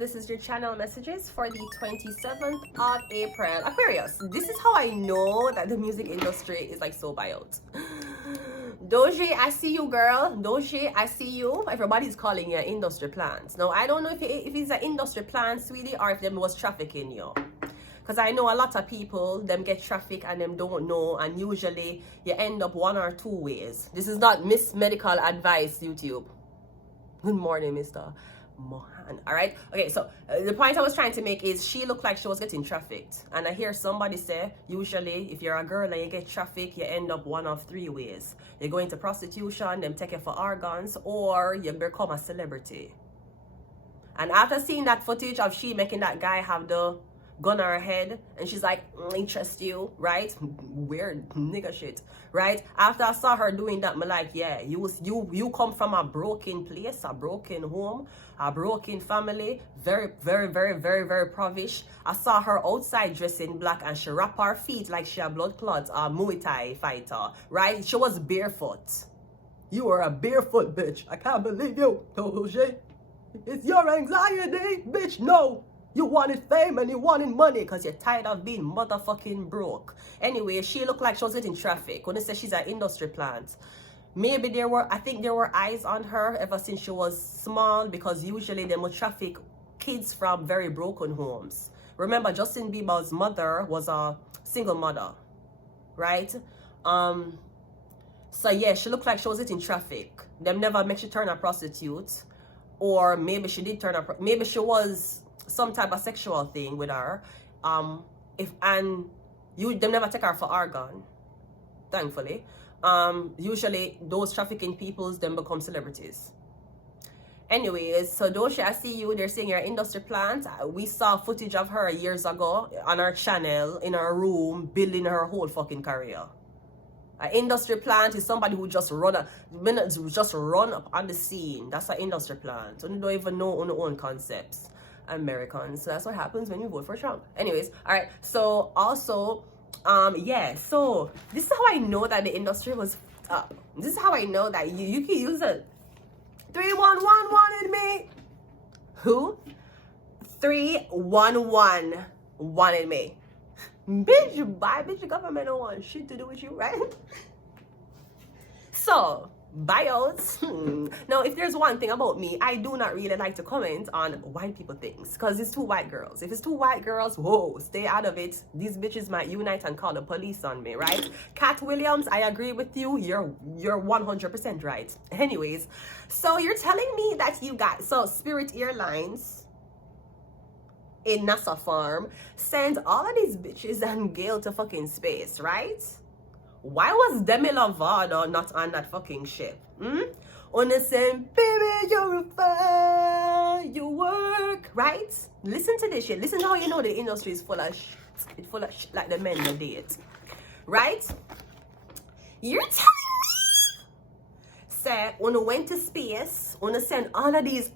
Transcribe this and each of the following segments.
This is your channel messages for the 27th of April. Aquarius, this is how I know that the music industry is like so buyout. Doji, I see you, girl. Doji, I see you. Everybody's calling you industry plants. Now, I don't know if it's an industry plant, sweetie, or if them was trafficking you. Because I know a lot of people, them get traffic and them don't know, and usually you end up one or two ways. This is not Miss Medical Advice, YouTube. Good morning, Mr. Mohan. All right. Okay, so the point I was trying to make is she looked like she was getting trafficked. And I hear somebody say, usually, if you're a girl and you get trafficked, you end up one of three ways. You go into prostitution, them take you for organs, or you become a celebrity. And after seeing that footage of she making that guy have the gun on her head, and she's like, interest you, right? Weird nigga shit, right? After I saw her doing that, I'm like, yeah, you come from a broken place, a broken home, a broken family, very, very, very, very, very provish. I saw her outside dressed in black, and she wrap her feet like she a blood clot, a Muay Thai fighter, right? She was barefoot. You are a barefoot bitch. I can't believe you. It's your anxiety, bitch. No. You wanted fame and you wanted money because you're tired of being motherfucking broke. Anyway, she looked like she was getting traffic. When they say she's an industry plant, maybe I think there were eyes on her ever since she was small, because usually they would traffic kids from very broken homes. Remember, Justin Bieber's mother was a single mother, right? So yeah, she looked like she was getting traffic. Them never make she turn a prostitute, or maybe she did turn a, maybe she was some type of sexual thing with her, them never take her for organ, thankfully. Usually those trafficking peoples then become celebrities. Anyways, so Doshi, I see you. They're saying you're an industry plant. We saw footage of her years ago on our channel in her room building her whole fucking career. An industry plant is somebody who just run up on the scene. That's an industry plant. So you don't even know on their own concepts. Americans. So that's what happens when you vote for Trump. Anyways, all right. So also, yeah. So this is how I know that the industry was up. This is how I know that you can use it. 311 wanted me. Who? 311 wanted me. Bitch, bye. Bitch, the government don't want shit to do with you, right? So, bios. Now, if there's one thing about me, I do not really like to comment on white people things, because it's two white girls. If it's two white girls, whoa, stay out of it. These bitches might unite and call the police on me, right? Cat Williams, I agree with you. You're 100% right. Anyways, so you're telling me that you got, so Spirit Airlines in NASA Farm send all of these bitches and Gail to fucking space, right? Why was Demi Lovato not on that fucking ship? On the same, baby, you're fine, you work, right? Listen to this shit. Listen to how you know the industry is full of shit. It's full of shit like the men that date, right? You're telling me, say, when we went to space, when we send all of these,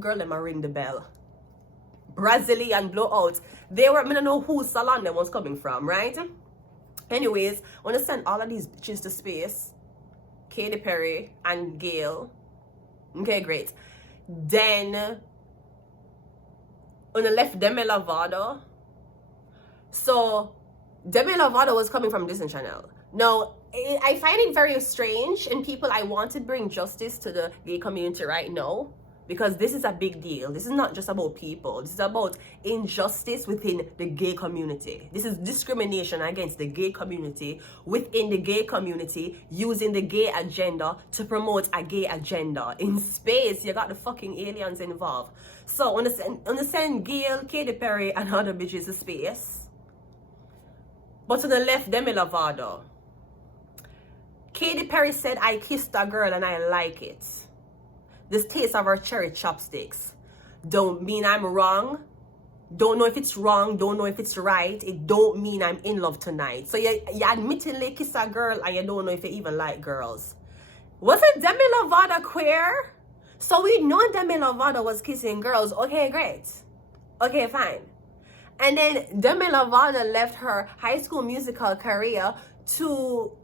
girl, let me ring the bell. Brazilian blowout. They were, I don't know whose salon them was coming from, right? Anyways, when I send all of these bitches to space, Katy Perry and Gail, okay, great. Then, when I left Demi Lovato, so Demi Lovato was coming from Disney Channel. Now, I find it very strange, and people, I want to bring justice to the gay community right now, because this is a big deal. This is not just about people. This is about injustice within the gay community. This is discrimination against the gay community within the gay community, using the gay agenda to promote a gay agenda. In space, you got the fucking aliens involved. So, on the send Gail, Katy Perry, and other bitches to space. But to the left, Demi Lovato. Katy Perry said, I kissed a girl and I like it. This taste of her cherry chopsticks. Don't mean I'm wrong. Don't know if it's wrong. Don't know if it's right. It don't mean I'm in love tonight. So you admittedly kiss a girl and you don't know if you even like girls. Wasn't Demi Lovato queer? So we know Demi Lovato was kissing girls. Okay, great. Okay, fine. And then Demi Lovato left her High School Musical career to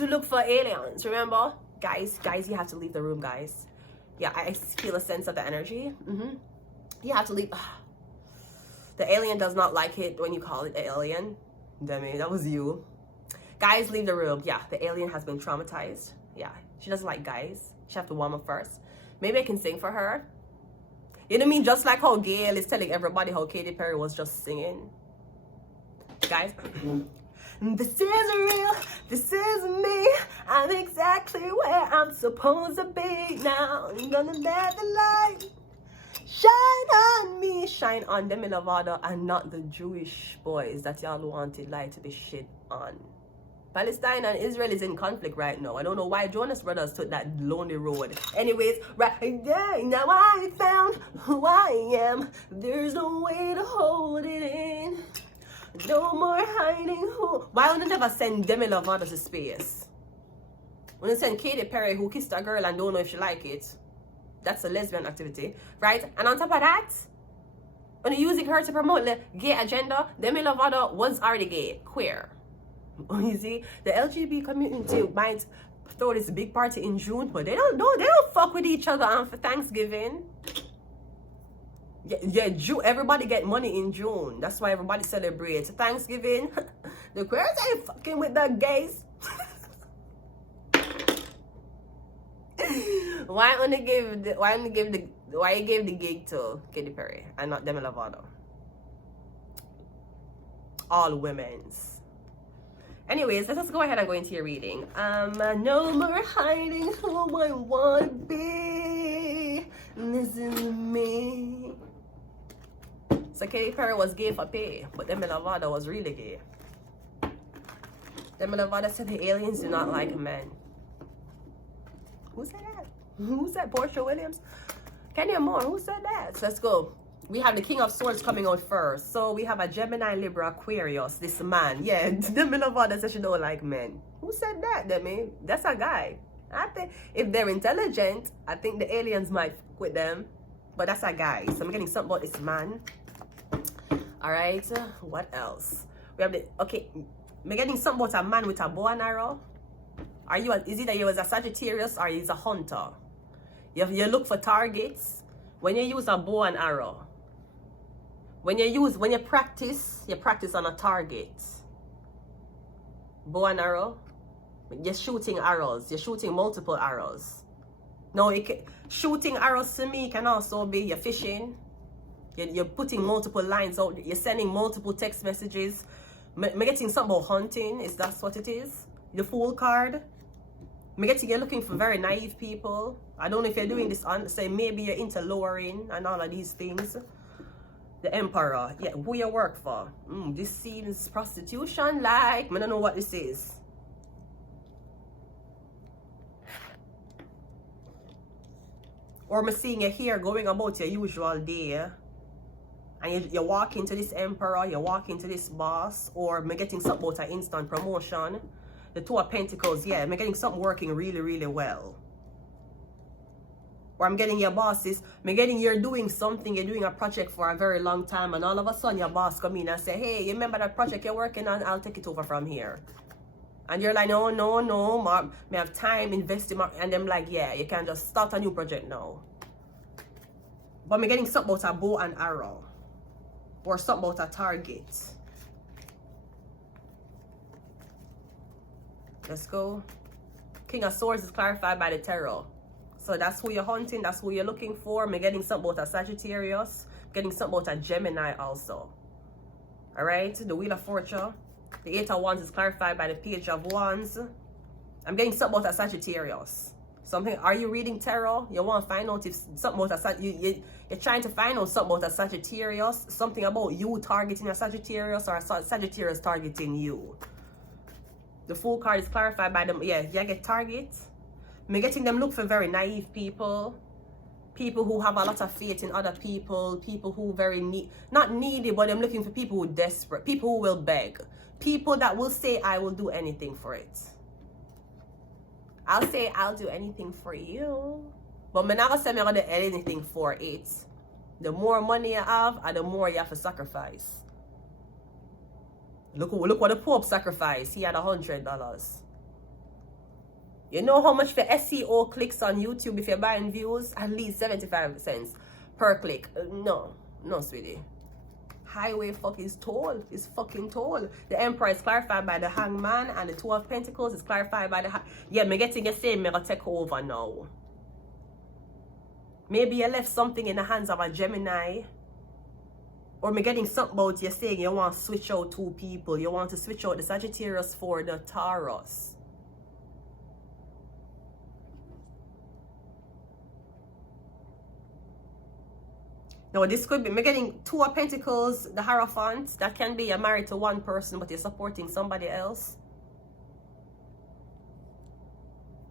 look for aliens, remember? Guys, you have to leave the room, guys. Yeah, I feel a sense of the energy. You have to leave. The alien does not like it when you call it alien. Demi, that was you. Guys, leave the room. Yeah, the alien has been traumatized. Yeah, she doesn't like guys. She have to warm up first. Maybe I can sing for her. You know what I mean? Just like how Gail is telling everybody how Katy Perry was just singing. Guys, this is real. This is me. I'm exactly where I'm supposed to be now. I'm gonna let the light shine on me. Shine on Demi Lovato and not the Jewish boys that y'all wanted light to be shit on. Palestine and Israel is in conflict right now. I don't know why Jonas Brothers took that lonely road. Anyways, right there, now I found who I am. There's no way to hold it in. No more hiding who. Why would they never send Demi Lovato to space? When they send Katy Perry who kissed a girl and don't know if she like it. That's a lesbian activity, right? And on top of that, when you're using her to promote the gay agenda, Demi Lovato was already gay, queer. You see, the LGBT community might throw this big party in June, but they don't fuck with each other on for Thanksgiving. Yeah, everybody get money in June. That's why everybody celebrates Thanksgiving. The queers ain't fucking with the gays. Why you gave the gig to Katy Perry and not Demi Lovato? All women's. Anyways, let's go ahead and go into your reading. No more hiding who I want to be. Listen to me. So Katy Perry was gay for pay, but Demi Lovato was really gay. Demi Lovato said the aliens do not like men. Who said that? Who said Portia Williams? Kenya Moore, who said that? So let's go. We have the King of Swords coming out first. So we have a Gemini, Libra, Aquarius, this man. Yeah, Demi Lovato says she don't like men. Who said that, Demi? That's a guy. I think if they're intelligent, I think the aliens might fuck with them. But that's a guy. So I'm getting something about this man. Alright, what else? We have the, okay, I'm getting something about a man with a bow and arrow. Is it that you was a Sagittarius or he's a hunter? You look for targets. When you use a bow and arrow, when you practice on a target. Bow and arrow, you're shooting arrows. You're shooting multiple arrows. No, shooting arrows to me can also be you're fishing. You're putting multiple lines out. You're sending multiple text messages. I'm getting something about hunting. Is that what it is? The Fool card. You're looking for very naive people. I don't know if you're doing this on, say maybe you're into lowering and all of these things. The Emperor. Yeah, who you work for? This seems prostitution like. I don't know what this is. Or I'm seeing you here going about your usual day. And you walk into this Emperor, you walk into this boss. Or I'm getting something about an instant promotion. The Two of Pentacles, yeah, I'm getting something working really, really well. Or I'm getting your bosses, I'm getting you're doing something, you're doing a project for a very long time, and all of a sudden your boss come in and say, hey, you remember that project you're working on? I'll take it over from here. And you're like, no, Mark, I have time, investing, and them like, yeah, you can just start a new project now. But I'm getting something about a bow and arrow. Or something about a target. Let's go. King of Swords is clarified by the tarot. So that's who you're hunting. That's who you're looking for. I'm getting something about a Sagittarius. Getting something about a Gemini also. Alright. The Wheel of Fortune. The Eight of Wands is clarified by the Page of Wands. I'm getting something about a Sagittarius. Something. Are you reading tarot? You want to find out if something about a you're trying to find out something about a Sagittarius. Something about you targeting a Sagittarius or a Sagittarius targeting you. The Fool card is clarified by them. Yeah, you get targets. I'm getting them look for very naive people. People who have a lot of faith in other people. People who very not needy, but I'm looking for people who are desperate. People who will beg. People that will say, I will do anything for it. I'll say, I'll do anything for you. But I'm never say I'm going to do anything for it. The more money you have, and the more you have to sacrifice. Look what the Pope sacrificed. He had $100. You know how much for SEO clicks on YouTube if you're buying views? At least 75 cents. per click. No, sweetie. Highway fuck is toll. It's fucking toll. The Emperor is clarified by the Hangman, and the Two of Pentacles is clarified by the yeah, me getting the same, me gonna take over now. Maybe you left something in the hands of a Gemini. Or me getting something about you saying you want to switch out two people. You want to switch out the Sagittarius for the Taurus. Now this could be me getting Two of Pentacles, the Hierophant. That can be you're married to one person but you're supporting somebody else.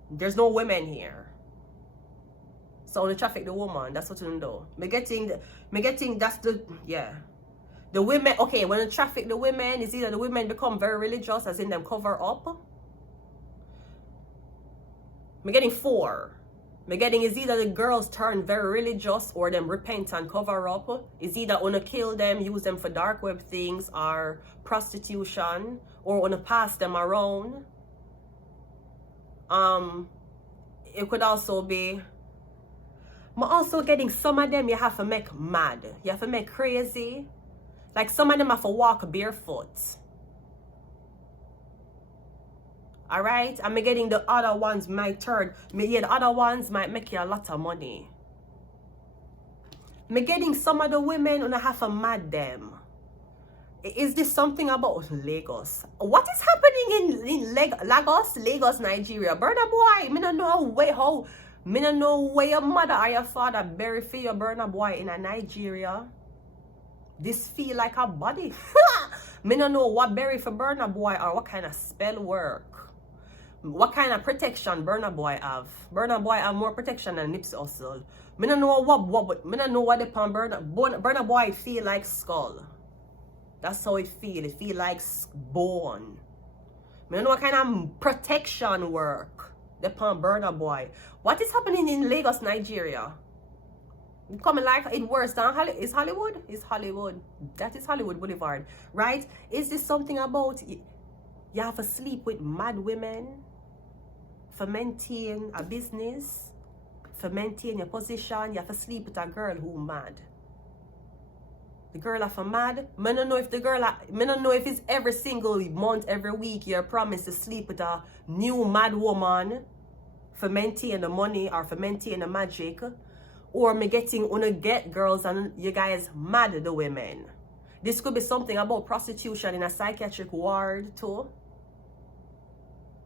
There's no women here. So the traffic the woman, that's what you do. Me getting that's the yeah. The women, okay, when you traffic the women, is either the women become very religious, as in them cover up. Me getting 4. Me getting is either the girls turn very religious or them repent and cover up. Is either wanna kill them, use them for dark web things or prostitution, or wanna pass them around. It could also be I'm also getting some of them you have to make mad. You have to make crazy. Like some of them have to walk barefoot. Alright? And me getting the other ones might turn. Yeah, the other ones might make you a lot of money. Me getting some of the women and I have to mad them. Is this something about Lagos? What is happening in Lagos, Nigeria? Burna boy, me don't know me don't know where your mother or your father bury for your Burna boy in a Nigeria. This feel like a body. Me don't know what bury for Burna boy or what kind of spell work. What kind of protection Burna boy have. Burna boy have more protection than Nipsey Hussle. Me don't know me don't know what the pan Burna boy feel like skull. That's how it feel. It feel like bone. Me don't know what kind of protection work the pan Burna boy. What is happening in Lagos, Nigeria? Coming like it worse than Hollywood. Hollywood? It's Hollywood. That is Hollywood Boulevard, right? Is this something about you have to sleep with mad women for maintain a business, for maintain your position? You have to sleep with a girl who mad. The girl are for mad. I don't know if the girl I don't know if it's every single month, every week you're promised to sleep with a new mad woman for maintain the money or for maintain the magic. Or me getting get girls and you guys mad the women. This could be something about prostitution in a psychiatric ward too.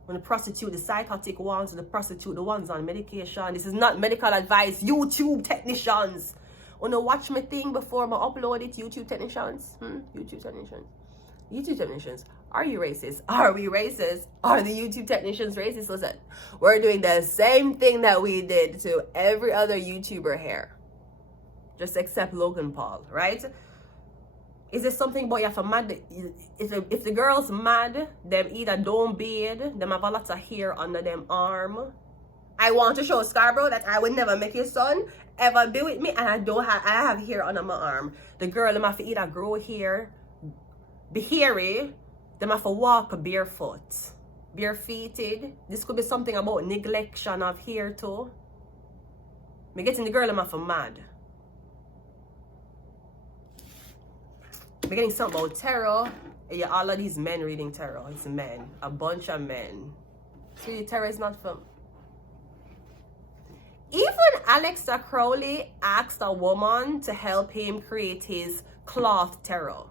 When the prostitute, the psychotic ones, the prostitute, the ones on medication. This is not medical advice. YouTube technicians. Wanna watch my thing before I upload it? YouTube technicians? YouTube technicians. YouTube technicians. Are you racist? Are we racist? Are the YouTube technicians racist? Listen, we're doing the same thing that we did to every other YouTuber here. Just except Logan Paul, right? Is it something about you have to mad? If the girl's mad, them either don't bathe, them have a lot of hair under them arm. I want to show Scarborough that I would never make your son ever be with me, and I have hair under my arm. The girl, them have to either grow hair, be hairy, them have to walk barefoot, barefooted. This could be something about neglection of hair too. Me getting the girl, them have to mad. Me getting something about tarot. Yeah, all of these men reading tarot. It's men, a bunch of men. See, tarot is not for. Even Alexa Crowley asked a woman to help him create his cloth tarot.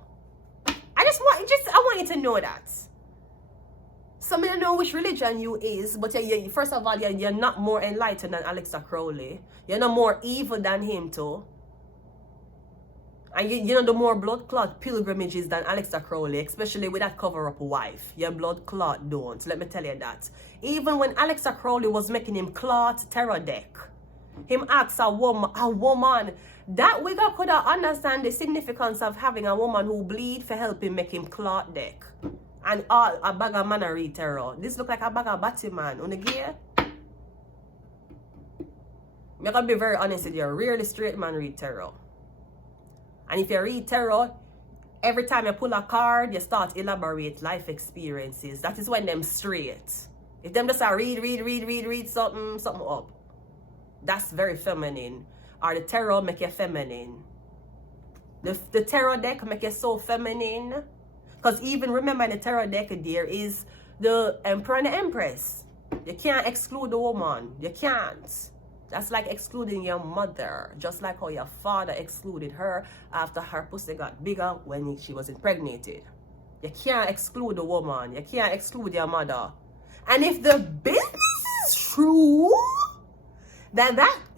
I want you to know that. Some of you know which religion you is, but first of all, you're not more enlightened than Alexa Crowley. You're not more evil than him too. And you know the more blood clot pilgrimages than Alexa Crowley, especially with that cover-up wife. Your blood clot don't. Let me tell you that. Even when Alexa Crowley was making him cloth tarot deck, him asked a woman that we could understand the significance of having a woman who bleed for helping make him cloth deck. And all a bag of man read tarot. This look like a bag of Batman on the gear. I'm gonna be very honest with you. Rarely straight man read tarot. And if you read tarot, every time you pull a card, you start elaborate life experiences. That is when them straight. If them just read something up. That's very feminine. or the tarot make you feminine. The tarot deck make you so feminine. Because even remember in the tarot deck there is the Emperor and the Empress. You can't exclude the woman. You can't. That's like excluding your mother. Just like how your father excluded her after her pussy got bigger when she was impregnated. You can't exclude the woman. You can't exclude your mother. And if the business is true, that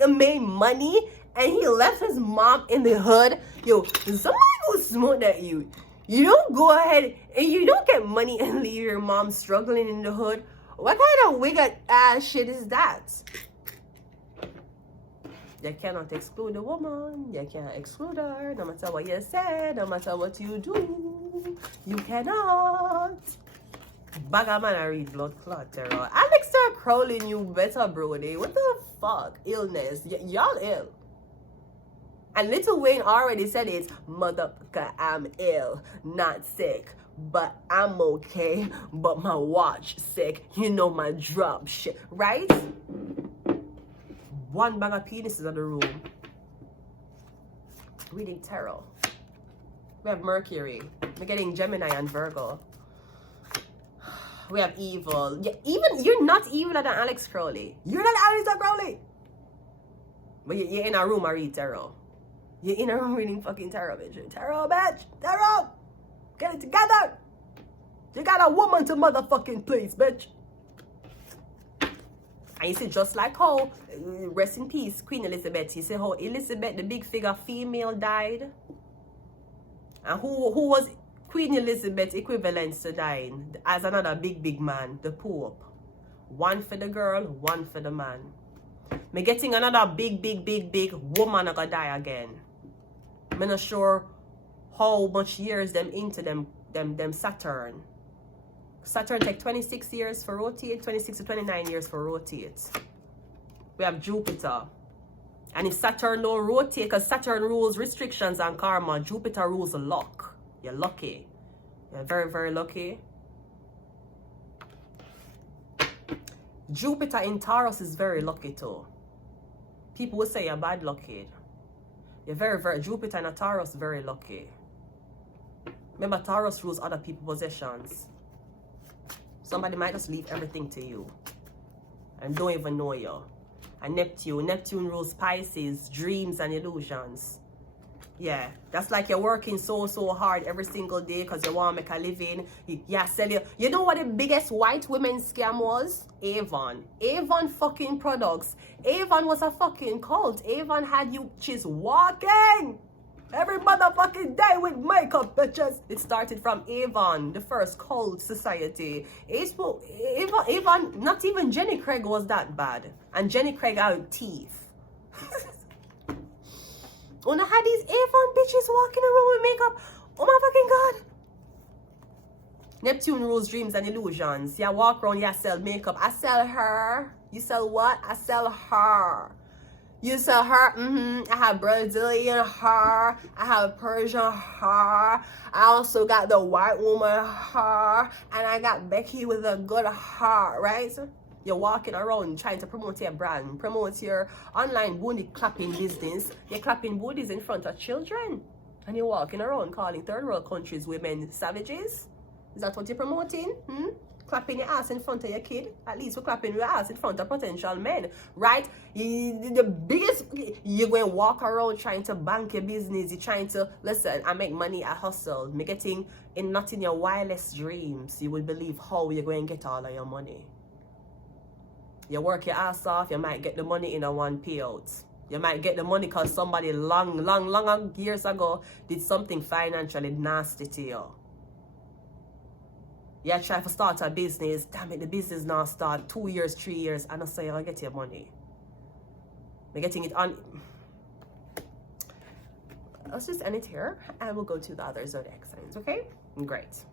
made money and he left his mom in the hood, yo, somebody go smoke at you. You don't go ahead and you don't get money and leave your mom struggling in the hood. What kind of wicked ass shit is that? You cannot exclude the woman. You can't exclude her. No matter what you say, no matter what you do, you cannot. Bagger man, I read blood clot terror. Alex start crawling you better, brody. What the fuck? Illness. Y'all ill. And Little Wayne already said it. Motherfucker, I'm ill. Not sick. But I'm okay. But my watch sick. You know my drop shit. Right? One bag of penises in the room. Reading tarot. We have Mercury. We're getting Gemini and Virgo. We have evil. Yeah, even you're not evil than Alex Crowley. You're not Alex Crowley. But you're in a room I read tarot. You're in a room reading fucking tarot, bitch. Tarot, bitch. Tarot. Get it together. You got a woman to motherfucking please, bitch. And you see, just like how, rest in peace, Queen Elizabeth. You see how Elizabeth, the big figure female, died? And who was Queen Elizabeth equivalent to dying? As another big man, the Pope. One for the girl, one for the man. Me getting another big woman gonna die again. I'm not sure how much years them into them Saturn. Saturn take 26 years for rotate, 26 to 29 years for rotate. We have Jupiter. And if Saturn don't rotate, because Saturn rules restrictions and karma, Jupiter rules luck. You're lucky. You're very lucky. Jupiter in Taurus is very lucky too. People will say you're bad lucky. You're very Jupiter in a Taurus very lucky. Remember, Taurus rules other people's possessions. Somebody might just leave everything to you and don't even know you. And Neptune rules Pisces, dreams and illusions. Yeah, that's like you're working so hard every single day because you want to make a living. Yeah, sell you. You know what the biggest white women scam was? Avon. Avon fucking products. Avon was a fucking cult. Avon had you just walking every motherfucking day with makeup, bitches. It started from Avon, the first cult society. Avon, not even Jenny Craig was that bad. And Jenny Craig had teeth. When I had these Avon bitches walking around with makeup, oh my fucking god. Neptune rules dreams and illusions. Yeah, walk around, yeah, sell makeup. I sell her. You sell what? I sell her. You sell her? I have Brazilian hair. I have Persian hair. I also got the white woman hair. And I got Becky with a good heart, right? You're walking around trying to promote your brand, promote your online booty clapping business. You're clapping booties in front of children. And you're walking around calling third world countries women savages. Is that what you're promoting? Clapping your ass in front of your kid. At least we're clapping your ass in front of potential men, right? The biggest, you're going to walk around trying to bank your business. You're trying to, listen, I make money, I hustle. Me getting, not in your wildest dreams, you would believe how you're going to get all of your money. You work your ass off, you might get the money in a one payout. You might get the money because somebody long years ago did something financially nasty to you. You try to start a business, damn it, the business now start 2 years, 3 years, and I say you'll get your money. You're getting it on. Let's just end it here, and we'll go to the other zodiac signs, okay? Great.